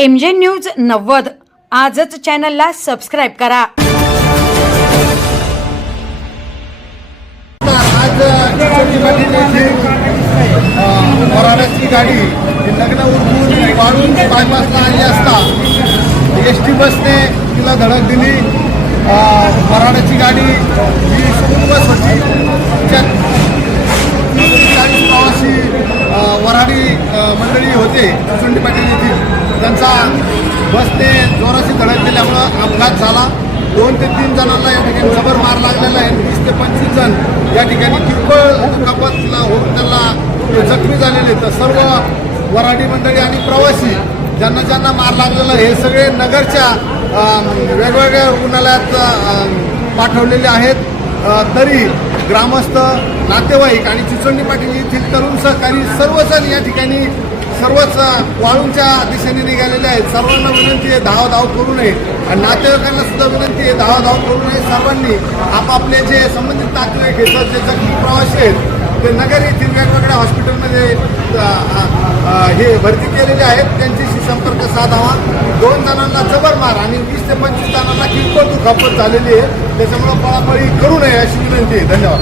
MJ news 90 आजच चॅनलला subscribe करा। आज वराडाची गाडी लग्न उरकून वाळून बायपासला आली असता ST बसने तिला धडक दिली। वराडाची गाडी ही बस होती, प्रवासी वराडी मंडळी होते चुंडी पाटील येथील, त्यांचा बसने जोराची धडक दिल्यामुळं अपघात झाला। 2 ते 3 जणांना या ठिकाणी जबर मार लागलेला आहे। 20 ते 25 जण या ठिकाणी किरकोळ दुखापतला होऊन त्यांना जखमी झालेले। तर सर्व वराडी मंडळी आणि प्रवासी ज्यांना ज्यांना मार लागलेला हे सगळे नगरच्या वेगवेगळ्या रुग्णालयात पाठवलेले आहेत। तरी ग्रामस्थ, नातेवाईक आणि चिचोंडी पाटील येथील तरुण सहकारी सर्वजण या ठिकाणी सर्वच वाळूंच्या दिशेने निघालेले आहेत। सर्वांना विनंती आहे धाव करू नये आणि नातेवाईकांना सुद्धा विनंती आहे धाव करू नये। सर्वांनी आपापले जे संबंधित नातेवाईक आहेत, जे जखमी प्रवासी आहेत ते नगर येथील वेगवेगळ्या हॉस्पिटलमध्ये हे भरती केलेले आहेत, त्यांच्याशी संपर्क साधावा। 2 जणांना जबर मार आणि 20 ते 25 जणांना किरकोळ दुखापत झालेली आहे, त्याच्यामुळे पळापळी करू नये अशी विनंती आहे। धन्यवाद।